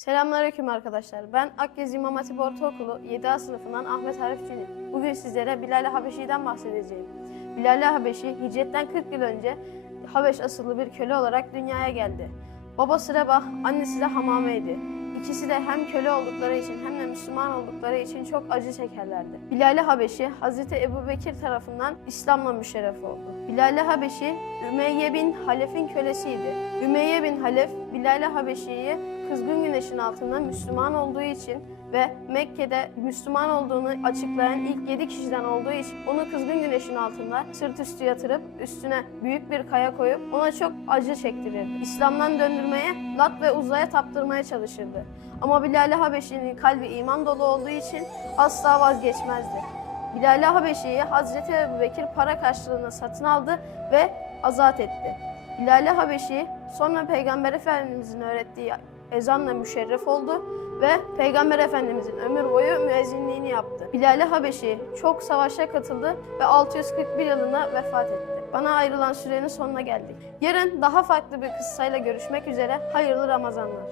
Selamünaleyküm arkadaşlar. Ben Akgezi İmam Hatip Ortaokulu 7A sınıfından Ahmet Arif Cüneyt. Bugün sizlere Bilal-i Habeşi'den bahsedeceğim. Bilal-i Habeşi hicretten 40 yıl önce Habeş asıllı bir köle olarak dünyaya geldi. Babası Rebah, annesi de Hamame'ydi. İkisi de hem köle oldukları için hem de Müslüman oldukları için çok acı çekerlerdi. Bilal-i Habeşi Hazreti Ebu Bekir tarafından İslam'la müşerref oldu. Bilal-i Habeşi Ümeyye bin Halef'in kölesiydi. Ümeyye bin Halef Bilal-i Habeşi'yi kızgın güneşin altında Müslüman olduğu için ve Mekke'de Müslüman olduğunu açıklayan ilk yedi kişiden olduğu için onu kızgın güneşin altında sırt üstü yatırıp üstüne büyük bir kaya koyup ona çok acı çektirirdi. İslam'dan döndürmeye, Lat ve Uzay'a taptırmaya çalışırdı. Ama Bilal-i Habeşi'nin kalbi iman dolu olduğu için asla vazgeçmezdi. Bilal-i Habeşi'yi Hazreti Ebubekir para karşılığında satın aldı ve azat etti. Bilal-i Habeşi sonra Peygamber Efendimizin öğrettiği ezanla müşerref oldu ve Peygamber Efendimizin ömür boyu müezzinliğini yaptı. Bilal-i Habeşi çok savaşa katıldı ve 641 yılında vefat etti. Bana ayrılan sürenin sonuna geldik. Yarın daha farklı bir kıssayla görüşmek üzere. Hayırlı Ramazanlar.